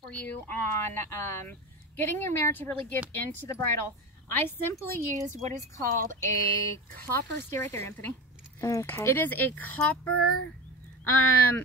For you on getting your mare to really give into the bridle, I simply used what is called a copper, stay right there, Anthony. Okay. It is a copper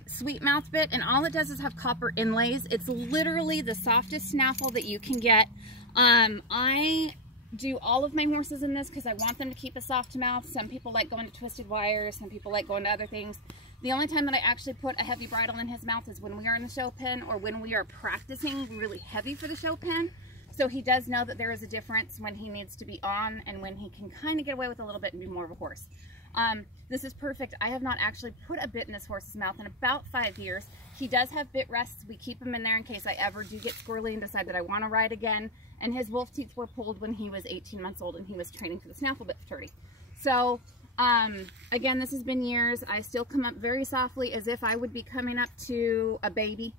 sweet mouth bit, and all it does is have copper inlays. It's literally the softest snaffle that you can get. I do all of my horses in this because I want them to keep a soft mouth. Some people like going to twisted wires, some people like going to other things. The only time that I actually put a heavy bridle in his mouth is when we are in the show pen or when we are practicing really heavy for the show pen. So he does know that there is a difference when he needs to be on and when he can kind of get away with a little bit and be more of a horse. This is perfect. I have not actually put a bit in this horse's mouth in about 5 years. He does have bit rests. We keep him in there in case I ever do get squirrely and decide that I want to ride again. And his wolf teeth were pulled when he was 18 months old and he was training for the snaffle bit fraternity. So again, this has been years. I still come up very softly as if I would be coming up to a baby.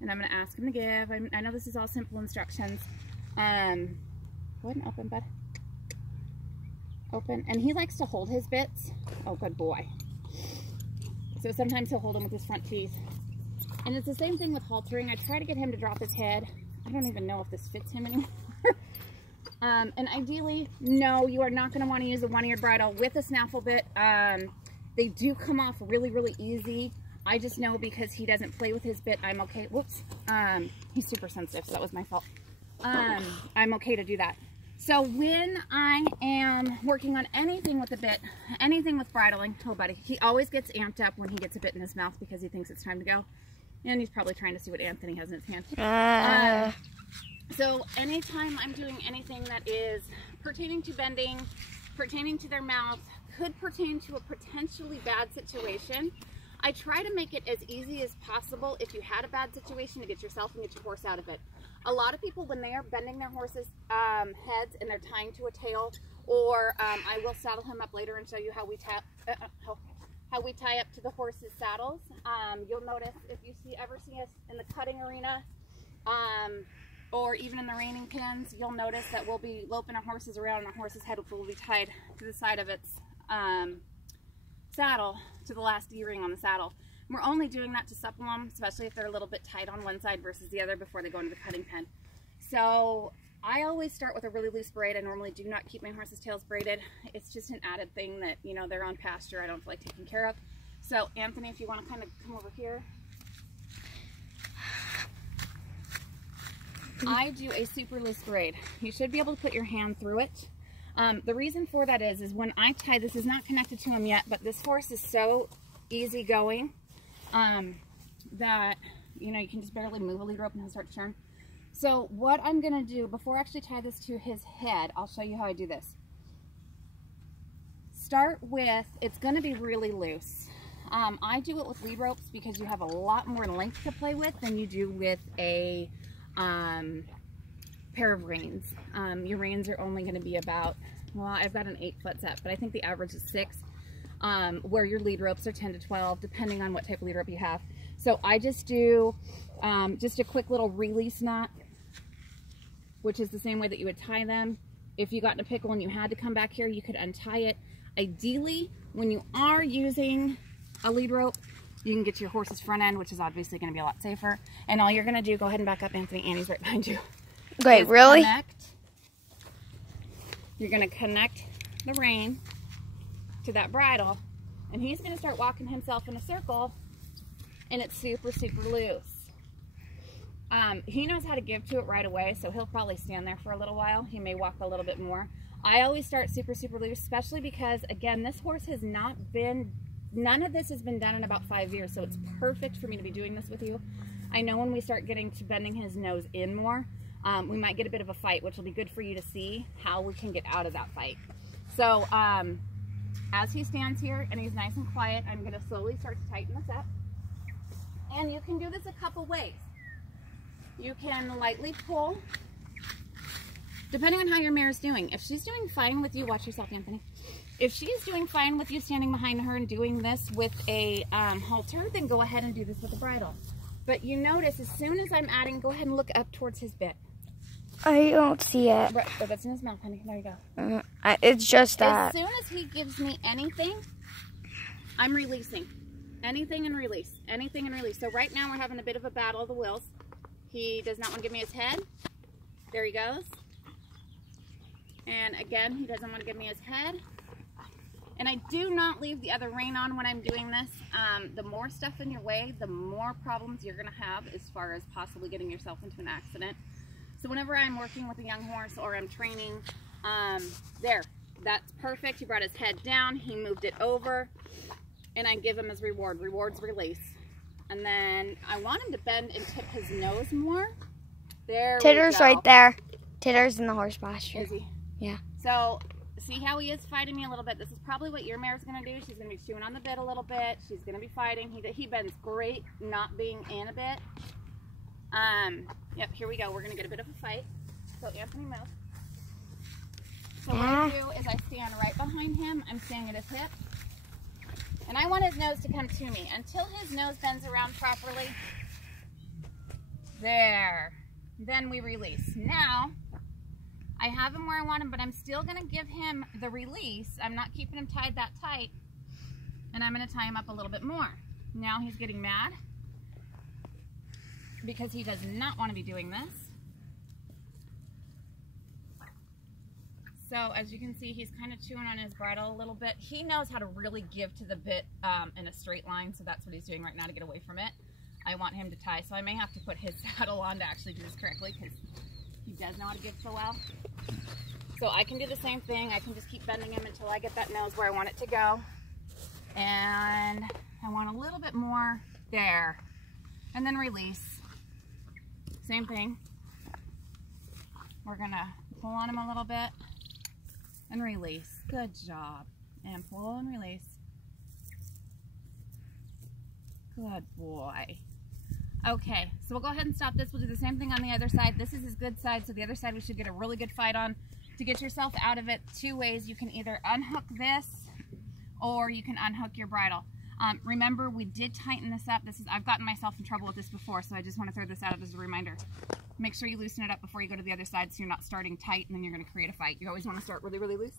And I'm going to ask him to give. I know this is all simple instructions. Go ahead and open, bud. Open. And he likes to hold his bits. Oh, good boy. So sometimes he'll hold them with his front teeth. And it's the same thing with haltering. I try to get him to drop his head. I don't even know if this fits him anymore. And ideally, no, you are not going to want to use a one-eared bridle with a snaffle bit. They do come off really, really easy. I just know because he doesn't play with his bit, I'm okay. Whoops. He's super sensitive, so that was my fault. I'm okay to do that. So when I am working on anything with a bit, anything with bridling, oh buddy, he always gets amped up when he gets a bit in his mouth because he thinks it's time to go. And he's probably trying to see what Anthony has in his hand. So anytime I'm doing anything that is pertaining to bending, pertaining to their mouth, could pertain to a potentially bad situation, I try to make it as easy as possible if you had a bad situation to get yourself and get your horse out of it. A lot of people, when they are bending their horses' heads and they're tying to a tail, or I will saddle him up later and show you how we tie up to the horse's saddles. You'll notice if you ever see us in the cutting arena, or even in the reining pens, you'll notice that we'll be loping our horses around and our horse's head will be tied to the side of its saddle, to the last D-ring on the saddle. We're only doing that to supple them, especially if they're a little bit tight on one side versus the other before they go into the cutting pen. So I always start with a really loose braid. I normally do not keep my horses' tails braided. It's just an added thing that, you know, they're on pasture. I don't feel like taking care of. So Anthony, if you want to kind of come over here. I do a super loose braid. You should be able to put your hand through it. The reason for that is when I tie, this is not connected to him yet, but this horse is so easygoing that, you know, you can just barely move a lead rope and he'll start to turn. So what I'm going to do, before I actually tie this to his head, I'll show you how I do this. Start with, it's going to be really loose. I do it with lead ropes because you have a lot more length to play with than you do with a pair of reins. Your reins are only going to be about, well, I've got an 8-foot set, but I think the average is 6, where your lead ropes are 10 to 12, depending on what type of lead rope you have. So I just do just a quick little release knot, which is the same way that you would tie them. If you got in a pickle and you had to come back here, you could untie it. Ideally, when you are using a lead rope, you can get to your horse's front end, which is obviously going to be a lot safer. And all you're going to do, go ahead and back up, Anthony. Annie's right behind you. Wait, really? You're going to connect the rein to that bridle, and he's going to start walking himself in a circle, and it's super, super loose. He knows how to give to it right away, so he'll probably stand there for a little while. He may walk a little bit more. I always start super, super loose, especially because, again, this horse has not been, none of this has been done in about 5 years, so it's perfect for me to be doing this with you. I know when we start getting to bending his nose in more, we might get a bit of a fight, which will be good for you to see how we can get out of that fight. So as he stands here and he's nice and quiet, I'm going to slowly start to tighten this up. And you can do this a couple ways. You can lightly pull, depending on how your mare is doing. If she's doing fine with you, watch yourself, Anthony. If she's doing fine with you standing behind her and doing this with a halter, then go ahead and do this with a bridle. But you notice as soon as I'm adding, go ahead and look up towards his bit. I don't see it. Right, oh, that's in his mouth, honey. There you go. It's just that. As soon as he gives me anything, I'm releasing. Anything and release. Anything and release. So right now we're having a bit of a battle of the wills. He does not want to give me his head. There he goes. And again, he doesn't want to give me his head. And I do not leave the other rein on when I'm doing this. The more stuff in your way, the more problems you're going to have as far as possibly getting yourself into an accident. So whenever I'm working with a young horse or I'm training, there, that's perfect. He brought his head down, he moved it over, and I give him his reward. Reward's release. And then I want him to bend and tip his nose more. There Titter's we go. right there. Titter's in the horse pasture. Is he? Yeah. So, see how he is fighting me a little bit? This is probably what your mare's going to do. She's going to be chewing on the bit a little bit. She's going to be fighting. He bends great not being in a bit. Yep, here we go. We're going to get a bit of a fight. So, Anthony, move. So what I do is I stand right behind him. I'm standing at his hip. And I want his nose to come to me. Until his nose bends around properly. There. Then we release. Now, I have him where I want him, but I'm still going to give him the release. I'm not keeping him tied that tight. And I'm going to tie him up a little bit more. Now he's getting mad because he does not want to be doing this. So as you can see, he's kind of chewing on his bridle a little bit. He knows how to really give to the bit in a straight line, so that's what he's doing right now to get away from it. I want him to tie, so I may have to put his saddle on to actually do this correctly because he does know how to give so well. So I can do the same thing. I can just keep bending him until I get that nose where I want it to go. And I want a little bit more there. And then release. Same thing. We're gonna pull on him a little bit and release. Good job. And pull and release. Good boy. Okay, so we'll go ahead and stop this. We'll do the same thing on the other side. This is his good side, so the other side we should get a really good fight on. To get yourself out of it, two ways. You can either unhook this or you can unhook your bridle. Remember, we did tighten this up. I've gotten myself in trouble with this before, so I just want to throw this out as a reminder. Make sure you loosen it up before you go to the other side so you're not starting tight and then you're going to create a fight. You always want to start really, really loose.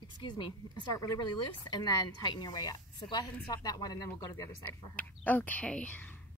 Excuse me. Start really, really loose and then tighten your way up. So go ahead and stop that one and then we'll go to the other side for her. Okay.